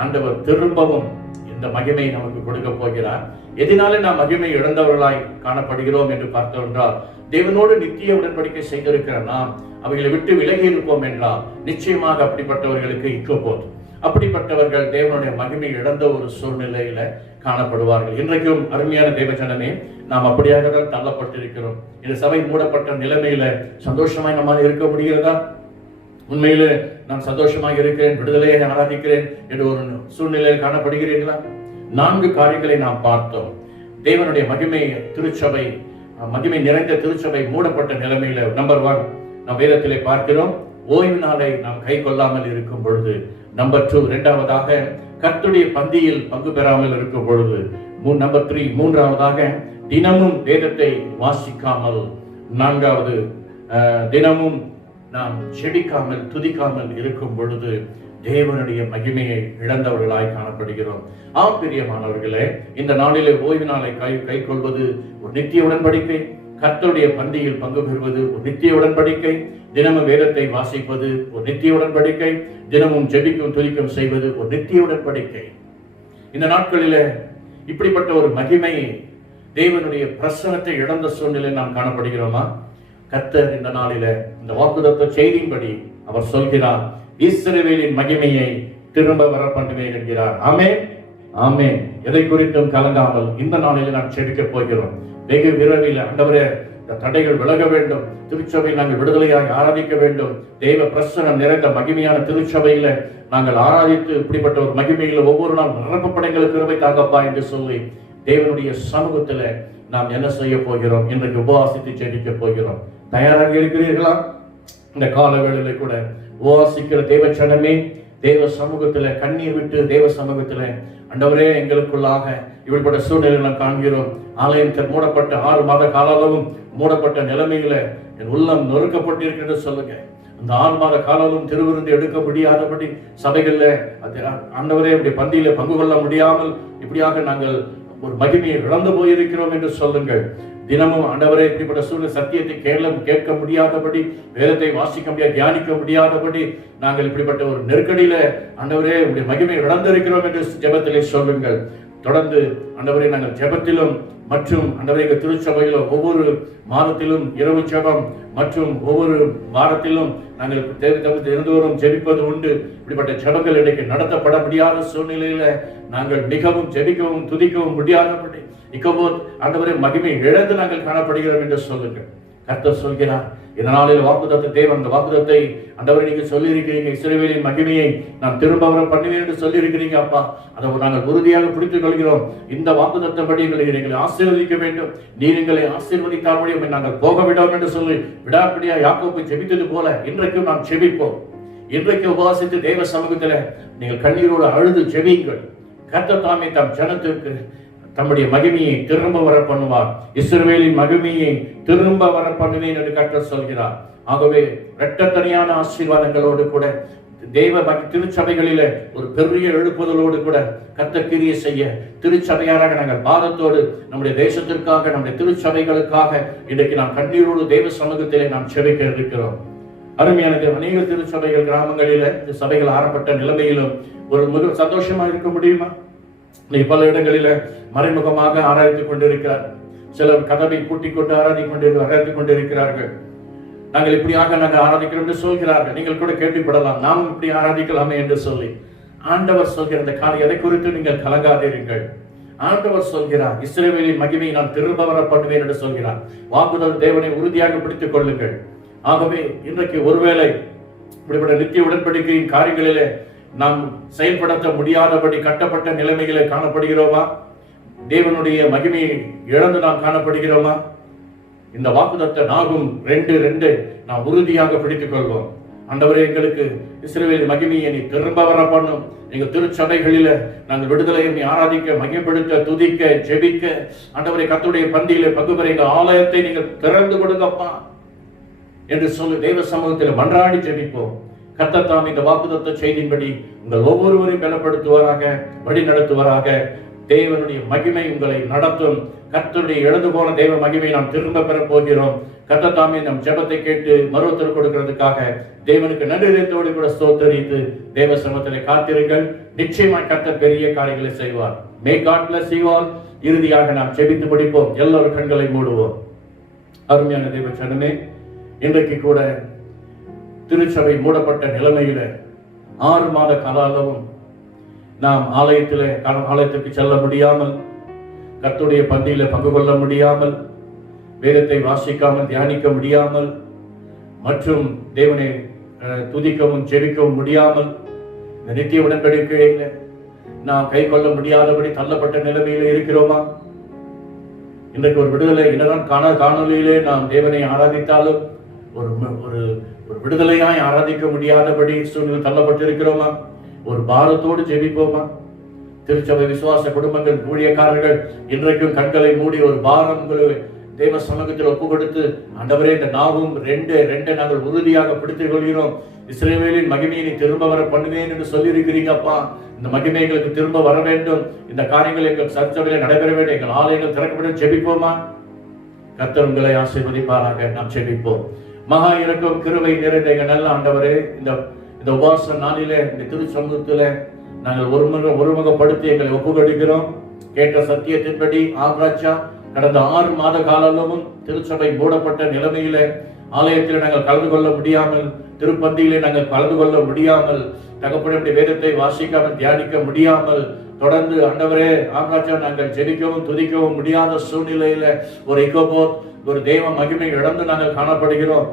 ஆண்டவர் திரும்பவும் இந்த மகிமை நமக்கு கொடுக்க போகிறார். எதனால நாம் மகிமை இழந்தவர்களாய் காணப்படுகிறோம் என்று பார்த்தோம் என்றால், தேவனோடு நித்திய உடன்படிக்கை செய்திருக்கிற நாம் அவைகளை விட்டு விலகி இருப்போம் என்றால், நிச்சயமாக அப்படிப்பட்டவர்களுக்கு இக்கோபோத், அப்படிப்பட்டவர்கள் தேவனுடைய மகிமை இழந்த ஒரு சூழ்நிலையில காணப்படுவார்கள். இன்றைக்கும் அருமையான தேவஜனமே, நாம் அப்படியாக தான் தள்ளப்பட்டிருக்கிறோம். இந்த சபை மூடப்பட்ட நிலைமையில சந்தோஷமாய் நம்மால் இருக்க முடிகிறதா? உண்மையிலே நான் சந்தோஷமாக இருக்கிறேன், விடுதலையை ஆராதிக்கிறேன் என்று ஒரு சூழ்நிலையில் காணப்படுகிறீர்களா? 4 காரியங்களை நாம் பார்த்தோம். தேவனுடைய மகிமை திருச்சபை, மகிமை நிறைந்த திருச்சபை மூடப்பட்ட நிலைமையில நம்பர் 1 நாம் வேதத்திலே பார்க்கிறோம். ஓய்வு நாளை நாம் கை கொள்ளாமல் இருக்கும் பொழுது. நம்பர் 2 இரண்டாவதாக கர்த்தருடைய பந்தியில் பங்கு பெறாமல் இருக்கும் பொழுது. நம்பர் 3 மூன்றாவதாக தினமும் வேதத்தை வாசிக்காமல். 4வது தினமும் நாம் செபிக்காமல் துதிக்காமல் இருக்கும் பொழுது தேவனுடைய மகிமையை இழந்தவர்களாய் காணப்படுகிறோம். பிரியமானவர்களே, இந்த நாளிலே ஓய்வு நாளை கை கொள்வது ஒரு நித்திய உடன்படிக்கை. கர்த்தருடைய பந்தியில் பங்கு பெறுவது ஒரு நித்திய உடன்படிக்கை. தினமும் வேதத்தை வாசிப்பது ஒரு நித்திய உடன்படிக்கை. தினமும் ஜெபிக்கும் துதிக்கும் செய்வது ஒரு நித்திய உடன்படிக்கை. இந்த நாட்களிலே இப்படிப்பட்ட ஒரு மகிமை, தேவனுடைய பிரசனத்தை இழந்த சூழ்நிலை நாம் காணப்படுகிறோமா? கர்த்தர் இந்த நாளிலே இந்த வாக்குத்தத்த செய்தியின்படி அவர் சொல்கிறார், இஸ்ரவேலின் மகிமையை திரும்ப வர பண்ணுவேன் என்கிறார். ஆமென், ஆமென். எதை குறித்தும் கலங்காமல் இந்த நாளில் நாம் செபிக்க போகிறோம். வெகு விரைவில் ஆண்டவரே, இந்த தடைகள் விலக வேண்டும், திருச்சபையில் நாங்கள் விடுதலையாக ஆராதிக்க வேண்டும். தேவ பிரசனம் நிறைந்த மகிமையான திருச்சபையில நாங்கள் ஆராதித்து இப்படிப்பட்ட ஒரு மகிமையில ஒவ்வொரு நாள் நிரப்பப்படைகளுக்கு கிருபை தாங்கப்பா என்று சொல்லி தேவனுடைய சமூகத்துல நாம் என்ன செய்ய போகிறோம்? இன்றைக்கு உபவாசித்து ஜெபிக்க போகிறோம். தயாராக இருக்கிறீர்களா? இந்த கால வேளையில கூட உபவாசிக்கிற தேவச்சனமே, தேவ சமூகத்துல கண்ணீர் விட்டு தேவ சமூகத்துல ஆண்டவரே, எங்களுக்குள்ளாக இப்படிப்பட்ட சூழ்நிலை நாம் காண்கிறோம். ஆலயம் மூடப்பட்ட 6 மாத காலம் மூடப்பட்ட நிலைமையில என் உள்ளம் நொறுக்கப்பட்டிருக்கிறது சொல்லுங்க. அந்த 6 மாத காலம் திருவிருந்து எடுக்க முடியாதபடி சபைகள்ல ஆண்டவரே இப்படி பந்தியில பங்கு கொள்ள முடியாமல் இப்படியாக நாங்கள் ஒரு மகிமையை இழந்து போயிருக்கிறோம் என்று சொல்லுங்கள். தினமும் ஆண்டவரே இப்படிப்பட்ட சூழ்நிலை சத்தியத்தை கேட்க முடியாதபடி, வேதத்தை வாசிக்க முடியாது, தியானிக்க முடியாதபடி நாங்கள் இப்படிப்பட்ட ஒரு நெருக்கடியில ஆண்டவரே உடைய மகிமையை இழந்திருக்கிறோம் என்று ஜெபத்திலே சொல்லுங்கள். தொடர்ந்து ஆண்டவரே நாங்கள் ஜெபத்திலும் மற்றும் ஆண்டவரே திருச்சபையிலும் ஒவ்வொரு மாதத்திலும் இரவு ஜெபம் மற்றும் ஒவ்வொரு வாரத்திலும் நாங்கள் இருந்தோறும் ஜெபிப்பது உண்டு. இப்படிப்பட்ட ஜெபங்கள் இன்றைக்கு நடத்தப்பட முடியாத சூழ்நிலையில நாங்கள் மிகவும் ஜெபிக்கவும் துதிக்கவும் முடியாதபடி ஆண்டவரே மகிமை இழந்து நாங்கள் காணப்படுகிறோம் என்று சொல்லுங்கள். கர்த்தர் சொல்கிறார், இந்த நாளில் வாக்குத்தத்த தேவன் அந்த வாக்குத்தத்தை ஆண்டவரே நீங்க சொல்லி இருக்கிறீங்க, இஸ்ரவேலின் மகிமையை நான் திரும்ப வர பண்ணுவேன் என்று சொல்லி இருக்கிறீங்க அப்பா. அதை நாங்கள் உறுதியாக பிடித்துக் கொள்கிறோம். இந்த வாக்குத்தத்தப்படி எங்களை ஆசீர்வதிக்க வேண்டும். நீர் எங்களை ஆசீர்வதித்தால் வழியும் நாங்கள் போக விடோம் என்று சொல்லி விடாப்பிடியா யாக்கோபு ஜெபித்தது போல இன்றைக்கும் நாம் ஜெபிப்போம். இன்றைக்கு உபவாசித்து தேவ சமூகத்தில் நீங்கள் கண்ணீரோடு அழுது ஜெபியுங்கள். கர்த்தர் தாமே தம் ஜனத்திற்கு தம்முடைய மகிமையை திரும்ப வர பண்ணுவார். இஸ்ரவேலின் மகிமையை திரும்ப வர பண்ணுவேன் என்று கர்த்தர் சொல்கிறார். ஆகவே இரட்டத்தனியான ஆசீர்வாதங்களோடு கூட தேவ திருச்சபைகளில ஒரு பெரிய எழுப்புதலோடு கூட கர்த்தர் கிரியை செய்ய திருச்சபையாராக நாங்கள் பாதத்தோடு நம்முடைய தேசத்திற்காக நம்முடைய திருச்சபைகளுக்காக இன்றைக்கு நாம் கண்ணீரோடு தேவ சமூகத்திலே நாம் செபிக்க இருக்கிறோம். அருமையானது, அநேக திருச்சபைகள் கிராமங்களில சபைகள் ஆரம்பட்ட நிலைமையிலும் ஒரு மிக சந்தோஷமா இருக்க முடியுமா? பல இடங்களில மறைமுகமாக ஆராய்ந்து கொண்டிருக்கிறார். சிலர் கதவை கூட்டிக் கொண்டு ஆராய்ந்து கொண்டிருக்கிறார்கள். நாங்கள் இப்படியாக நாங்கள் ஆராதிக்கிறோம் என்று சொல்கிறார்கள். நீங்கள் கூட கேள்விப்படலாம், நாம் இப்படி ஆராதிக்கலாமே என்று சொல்லி. ஆண்டவர் சொல்கிற அந்த காரியம் எதை குறித்து நீங்கள் கலங்காதீர்கள். ஆண்டவர் சொல்கிறார், இஸ்ரவேலின் மகிமையை நான் திரும்ப வர பண்ணுவேன் என்று சொல்கிறார். வாக்குதல் தேவனை உறுதியாக பிடித்துக் கொள்ளுங்கள். ஆகவே இன்றைக்கு ஒருவேளை இப்படிப்பட்ட நித்திய உடன்படிக்கையின் காரியங்களிலே நாம் செயல்படுத்த முடியாதபடி கட்டப்பட்ட நிலைமைகளை காணப்படுகிறோமா? தேவனுடைய மகிமையை இழந்து நாம் காணப்படுகிறோமா? இந்த வாக்குத்தத்த நாகும் 2:2 நாம் உறுதியாக பிடித்துக் கொள்வோம். ஆண்டவரே, எங்களுக்கு இஸ்ரவேலின் மகிமையை நீ திரும்ப வர பண்ணும். எங்கள் திருச்சபைகளில நாங்கள் விடுதலையை நீ ஆராதிக்க, மகிமைப்படுத்த, துதிக்க, ஜெபிக்க ஆண்டவரே கர்த்தருடைய பந்தியிலே பங்கு பெற எங்கள் ஆலயத்தை நீங்கள் திறந்து கொடுங்கப்பா என்று சொல்லி தேவ சமூகத்தில் மன்றாடி ஜெபிப்போம். கர்த்தர் தாம் இந்த வாக்குத்தத்த செய்தியின்படி உங்கள் ஒவ்வொருவரையும் பலப்படுத்துவாராக, வழி நடத்துவாராக. தேவனுடைய மகிமை உங்களை நடத்தும். கர்த்தருடைய இழந்து போன தேவ மகிமை நாம் திரும்ப பெற போகிறோம். கர்த்தர் தாமே நம் ஜெபத்தை கேட்டு மறுத்தல் கொடுக்கிறதுக்காக தேவனுக்கு நன்றியத்தோடு கூட ஸ்தோத்தரித்து தேவ சமூகத்திலே காத்திருங்கள். நிச்சயமாக கர்த்தர் பெரிய காரியங்களை செய்வார். May God bless you all. இறுதியாக நாம் ஜெபித்து முடிப்போம். எல்லாரும் கண்களை மூடுவோம். அருமையான தேவ ஜனமே, இன்றைக்கு கூட திருச்சபை மூடப்பட்ட நிலைமையில 6 மாத காலமும் நாம் ஆலயத்திற்கு செல்ல முடியாமல், கர்த்தருடைய பந்தியில பங்கு கொள்ள முடியாமல், வேதத்தை வாசிக்காமல் தியானிக்க முடியாமல் மற்றும் தேவனை துதிக்கவும் ஜெபிக்கவும் முடியாமல் இந்த நித்திய உடன்படிக்கையில நாம் கை கொள்ள முடியாதபடி தள்ளப்பட்ட நிலைமையில இருக்கிறோமா? இன்றைக்கு ஒரு விடுதலை என்னதான் காணொலியிலே நாம் தேவனை ஆராதித்தாலும் ஒரு ஒரு விடுதலையாய் ஆராதிக்க முடியாதபடி சூழ்நிலை தள்ளப்பட்டிருக்கிறோமா? ஒரு பாரத்தோடு ஜெபிப்போமா? திருச்சபை விசுவாச குடும்பங்கள், ஊழியக்காரர்கள் இன்றைக்கும் கண்களை மூடி ஒரு பாரம் தேவ சமூகத்தில் ஒப்பு கொடுத்து, ஆண்டவரே இந்த நாவும் ரெண்டு நாங்கள் உறுதியாக பிடித்துக் கொள்கிறோம், இஸ்ரவேலின் மகிமையை திரும்ப வர பண்ணுவேன் என்று சொல்லி இருக்கிறீங்கப்பா. இந்த மகிமை எங்களுக்கு திரும்ப வர வேண்டும், இந்த காரியங்கள் எங்கள் சர்ச்சையில் நடைபெற வேண்டும், எங்கள் ஆலயங்கள் திறக்கப்படும். ஜெபிப்போமா? கர்த்தர் உங்களை ஆசீர்வதிப்பாராக. நாம் ஜெபிப்போம். மகா இரக்கம் கிருபை நிறைந்த எங்கள் நல்ல ஆண்டவரே, இந்த உபவாச நாளிலே இந்த திருச்சமூகத்தில் நாங்கள் ஒருமுகப்படுத்தி எங்களை ஒப்பு கொடுக்கிறோம். கேட்ட சத்தியத்தின்படி ஆராய்ச்சா கடந்த 6 மாத காலமும் திருச்சபை மூடப்பட்ட நிலைமையில ஆலயத்தில் நாங்கள் கலந்து கொள்ள முடியாமல், திருப்பந்தியிலே நாங்கள் கலந்து கொள்ள முடியாமல், தகப்பனுடைய வேதத்தை வாசிக்காமல் தியானிக்க முடியாமல், தொடர்ந்து ஆண்டவரே ஆராய்ச்சா நாங்கள் ஜெபிக்கவும் துதிக்கவும் முடியாத சூழ்நிலையில ஒரு இக்கோபோத், ஒரு தெய்வ மகிமை இழந்து நாங்கள் காணப்படுகிறோம்.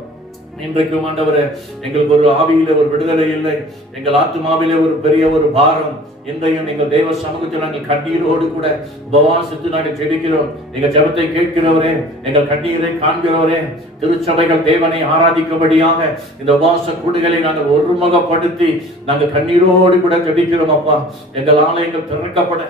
இன்றைக்கும் ஆண்டவரே எங்களுக்கு ஒரு ஆவியில ஒரு விடுதலை இல்லை, எங்கள் ஆத்துமாவிலே ஒரு பெரிய ஒரு பாரம். இன்றையும் எங்கள் தெய்வ சமூகத்தில் நாங்கள் கண்ணீரோடு கூட உபவாசித்து நாங்கள் ஜெபிக்கிறோம். எங்கள் ஜெபத்தை கேட்கிறவரே, எங்கள் கண்ணீரை காண்கிறவரே, திருச்சபைகள் தேவனை ஆராதிக்கும்படியாக இந்த உபவாச கூடுகளை நாங்கள் ஒருமுகப்படுத்தி நாங்கள் கண்ணீரோடு கூட ஜெபிக்கிறோம். அப்பா, எங்கள் ஆலயங்கள் திறக்கப்பட,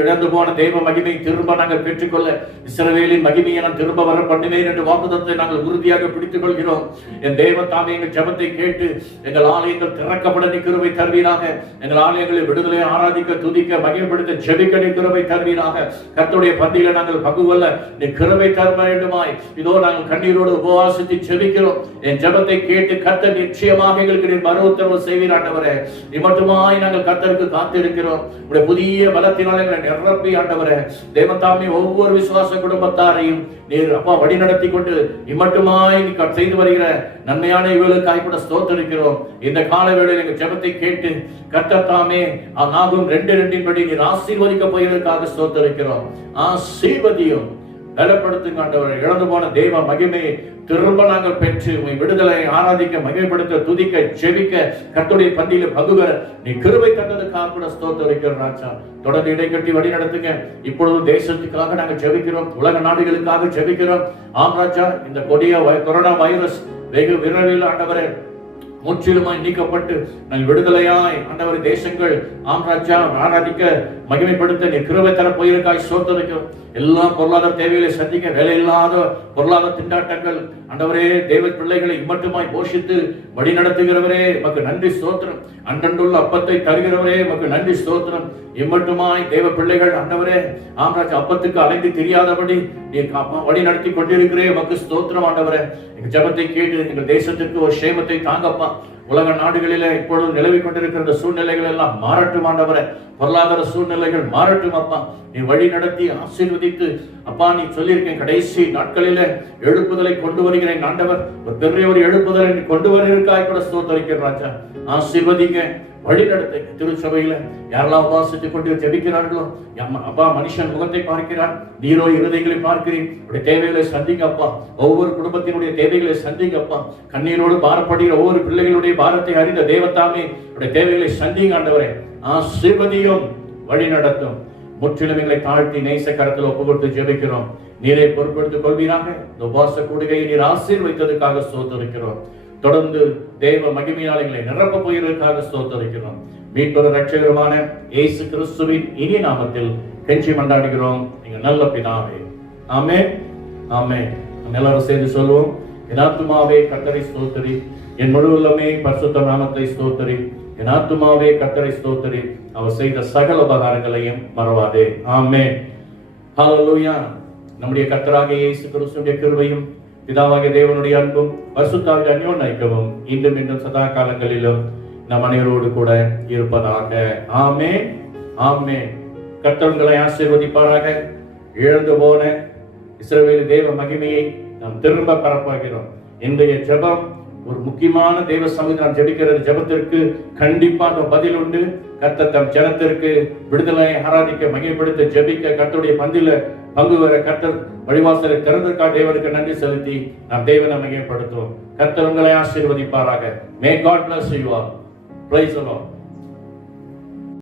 இழந்து போன தெய்வ மகிமை திரும்ப நாங்கள் பெற்றுக்கொள்ள, இஸ்ரவேலின் மகிமையை நான் திரும்ப வர பண்ணுவேன் என்று வாக்குத்தத்தை நாங்கள் உறுதியாக பிடித்துக் கொள்கிறோம். என் தேவ தாமே எங்கள் ஜெபத்தை கேட்டு எங்கள் ஆலயங்கள் திறக்கப்பட நீ கிருபை தருவீராக. எங்கள் ஆலயங்களை விடுதலை ஆராதிக்க துதிக்க மகிமைப்படுத்த ஜெபிக்க நீ கிருபை தருவீராக. கர்த்தருடைய பந்தியில நாங்கள் பங்கு கொள்ள நீ கிருபை தர வேண்டுமாய் இதோ நாங்கள் கண்ணீரோடு உபவாசித்து ஜெபிக்கிறோம். என் ஜெபத்தை கேட்டு கர்த்தர் நிச்சயமாக எங்களுக்கு நீர் மறு உத்தரவு செய்வீர் ஆண்டவரே. இம்மட்டுமாய் நாங்கள் கர்த்தருக்கு காத்திருக்கிறோம். உடைய புதிய பலத்தினால் எங்களை நிரப்பி ஆண்டவரே, தேவதாமே ஒவ்வொரு விசுவாச குடும்பத்தாரையும் நீர் அப்பா வழி நடத்தி கொண்டு இம்மட்டுமாய் நீ செய்து வருகிற நன்மையான இவர்களுக்காய் கூட ஸ்தோத்திரிக்கிறோம். இந்த கால வேளையில் எங்கள் ஜெபத்தை கேட்டு கர்த்தர் தாமே நாகும் 2:2 படி நீர் ஆசீர்வதிக்க போவதற்காக ஸ்தோத்திரிக்கிறோம். ஆசீர்வதியும் பலப்படுத்துங்க ஆண்டவரே. இழந்து போன தெய்வ மகிமையை திரும்ப நாங்கள் பெற்று உம்மை விடுதலை ஆராதிக்க மகிமைப்படுத்த துதிக்க ஜெபிக்க கர்த்தருடைய பந்தியில பங்குபெற நீ கிருபை தந்ததுக்காக கூட ஸ்தோத்திரிக்கிறோம் ராஜா. தொடர்ந்து இடைக்கட்டி வழி நடத்துங்க. இப்பொழுது தேசத்துக்காக நாங்கள் ஜெபிக்கிறோம், உலக நாடுகளுக்காக ஜெபிக்கிறோம். ஆம் ராஜா, இந்த கொடிய கொரோனா வைரஸ் வெகு விரைவில் ஆண்டவரே முற்றிலுமாய் நீக்கப்பட்டு நாங்கள் விடுதலையாய் ஆண்டவரே தேசங்கள் ஆம் ராஜா ஆராதிக்க மகிமைப்படுத்த நீ கிருபை தர போயிருக்காய் ஸ்தோத்திரிக்கிறோம். எல்லா பொருளாதார தேவைகளை சந்திக்க வேலை இல்லாத பொருளாதார திண்டாட்டங்கள் ஆண்டவரே தேவ பிள்ளைகளை இம்மட்டுமாய் போஷித்து வழி நடத்துகிறவரே உமக்கு நன்றி ஸ்தோத்திரம். அன்றண்டுள்ள அப்பத்தை தருகிறவரே உமக்கு நன்றி ஸ்தோத்திரம். இம்மட்டுமாய் தேவ பிள்ளைகள் ஆண்டவரே ஆம்ராஜ் அப்பத்துக்கு அலைந்து தெரியாதபடி நீ வழி நடத்தி கொண்டிருக்கிறே உமக்கு ஸ்தோத்திரம் ஆண்டவரே. எங்க ஜெபத்தை கேட்டு எங்கள் தேசத்திற்கு ஒரு சேமத்தை தாங்கப்பா. உலக நாடுகளில இப்பொழுது நிலவி கொண்டிருக்கிற சூழ்நிலைகள் எல்லாம் மாறட்டும் ஆண்டவரே. பொருளாதார சூழ்நிலைகள் மாறட்டும் அப்பா. நீ வழி நடத்தி ஆசீர்வதித்து அப்பா நீ சொல்லியிருக்கேன் கடைசி நாட்களில எழுப்புதலை கொண்டு வருகிறேன் ஆண்டவர். ஒரு பெரிய ஒரு எழுப்புதலை நீ கொண்டு வருகிறாய் கூட ஸ்தோத்திரிக்கிறேன் ராஜா. ஆசீர்வதிங்க, வழி நடத்த. திருச்சபையில யாரெல்லாம் உபாசித்துக் கொண்டு ஜெபிக்கிறார்களோ அப்பா மனுஷன் முகத்தை பார்க்கிறார், நீரோ இருதயங்களை பார்க்கிறீர். தேவைகளை சந்திங்கப்பா. ஒவ்வொரு குடும்பத்தினுடைய தேவைகளை சந்திங்கப்பா. கண்ணீரோடு பாரப்படுகிற ஒவ்வொரு பிள்ளைகளுடைய பாரத்தை அறிந்த தேவத்தாமே தேவைகளை சந்திங்க ஆண்டவரே. ஆசீர்வதியும், வழி நடத்தும். முற்றிலும் எங்களை தாழ்த்தி நேச கரத்தில் ஒப்பு கொடுத்து ஜெபிக்கிறோம். நீரை பொறுப்பெடுத்துக் கொள்வீராக. இந்த உபவாச கூடுகையை நீர் ஆசீர்வதித்ததுக்காக ஸ்தோத்திரிக்கிறோம். தொடர்ந்து தேவ மகிமையால் எங்களை நிரப்ப போயிருக்காக ஸ்தோத்திரிக்கிறோம். மீட்பர் ரட்சகருமான இயேசு கிறிஸ்துவின் இனிய நாமத்தில் கெஞ்சி மன்றாடுகிறோம் எங்கள் நல்ல பிதாவே. ஆமென், ஆமென். நம்ம எல்லாரும் சேர்ந்து சொல்லுவோம். என் ஆத்துமாவே கர்த்தரை ஸ்தோத்திரி, என் முழு உள்ளமே பரிசுத்த நாமத்தை ஸ்தோத்திரி. என் ஆத்துமாவே கர்த்தரை ஸ்தோத்திரி, அவர் செய்த சகல உபகாரங்களையும் மறவாதே. ஆமென், ஹல்லேலூயா. நம்முடைய கர்த்தராகிய இயேசு கிறிஸ்துவின் கிருபையும் பிதாவாகிய தேவனுடைய அன்பும் பரிசுத்தாவின் அந்யோன்ய ஐக்கியமும் இன்றும் இன்னும் சதா காலங்களிலும் நம் அனைவரோடு கூட இருப்பதாக. ஆமென், ஆமென். கர்த்தர் உங்களை ஆசீர்வதிப்பாராக. இழந்து போன இஸ்ரவேல் தேவ மகிமையை நாம் திரும்ப பரப்புகிறோம். இன்றைய ஜெபம் ஒரு முக்கியமான தெய்வ சமூகம் நாம் ஜெபிக்கிற ஜெபத்திற்கு கண்டிப்பாக பதில் உண்டு. கர்த்தர் தம் ஜனத்திற்கு விடுதலை ஆராதிக்க மகிமைப்படுத்த ஜெபிக்க கர்த்தருடைய பந்தில பங்கு வர கர்த்தர் வழிவாசலை திறந்திருக்கா தேவனுக்கு நன்றி செலுத்தி நாம் தேவனை மகிமைப்படுத்துவோம். கர்த்தர் உங்களை ஆசீர்வதிப்பாராக. May God bless you all. Praise the Lord.